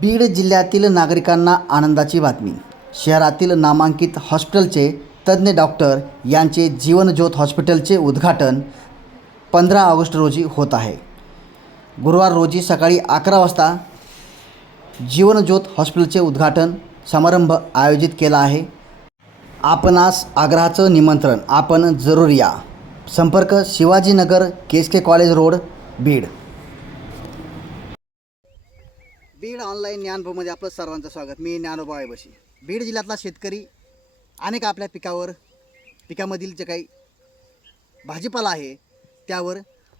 बीड जिल्ह्यातील नागरिकांना आनंदाची बातमी. शहरातील नामांकित हॉस्पिटलचे तज्ज्ञ डॉक्टर यांचे जीवनज्योत हॉस्पिटलचे उद्घाटन पंधरा ऑगस्ट रोजी होत आहे. गुरुवार रोजी सकाळी अकरा वाजता जीवनज्योत हॉस्पिटलचे उद्घाटन समारंभ आयोजित केला आहे. आपणास आग्रहाचं निमंत्रण आपण जरूर या. संपर्क Shivajinagar K S K college road Beed. Beed online ज्ञानभूमध्ये आपलं सर्वांचं स्वागत. मी ज्ञानोबा बशी. बीड जिल्ह्यातला शेतकरी अनेक आपल्या पिकावर पिकामधील जे काही भाजीपाला आहे त्यावर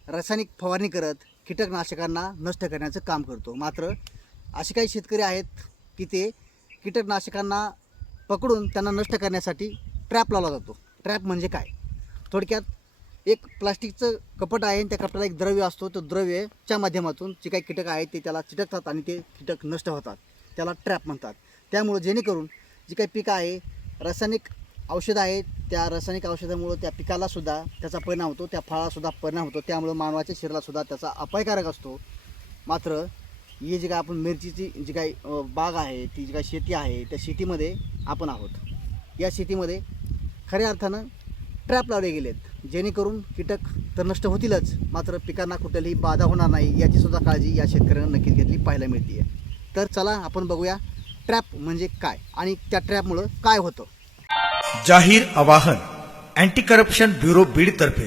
रासायनिक फवारणी करत कीटकनाशकांना नष्ट करण्याचं काम करतो. मात्र असे काही शेतकरी आहेत की ते कीटकनाशकांना पकडून त्यांना नष्ट करण्यासाठी ट्रॅप लावला जातो. ट्रॅप म्हणजे काय? थोडक्यात एक प्लास्टिकचं कपट आहे आणि त्या कपटाला एक द्रव्य असतो तो द्रव्यच्या माध्यमातून जे काही कीटक आहेत ते त्याला चिटकतात आणि ते कीटक नष्ट होतात. त्याला ट्रॅप म्हणतात. त्यामुळं जेणेकरून जी काही पिकं आहे रासायनिक औषधं आहेत त्या रासायनिक औषधामुळं त्या पिकालासुद्धा त्याचा परिणाम होतो त्या फळालासुद्धा परिणाम होतो. त्यामुळं मानवाच्या शरीरालासुद्धा त्याचा अपायकारक असतो. मात्र ही जी काय आपण मिरचीची जी काही बाग आहे ती जी काही शेती आहे त्या शेतीमध्ये आपण आहोत. या शेतीमध्ये खऱ्या अर्थानं ट्रॅप लावले गेलेत. जेणेकरून कीटक तर नष्ट होतीलच मात्र पिकांना कुठलीही बाधा होणार नाही याची सुद्धा काळजी या शेतकऱ्यांना नक्कीच घेतली पाहायला मिळते आहे तर चला आपण बघूया ट्रॅप म्हणजे काय आणि त्या ट्रॅपमुळं काय होतं. जाहीर आवाहन अँटी करप्शन ब्युरो बीड तर्फे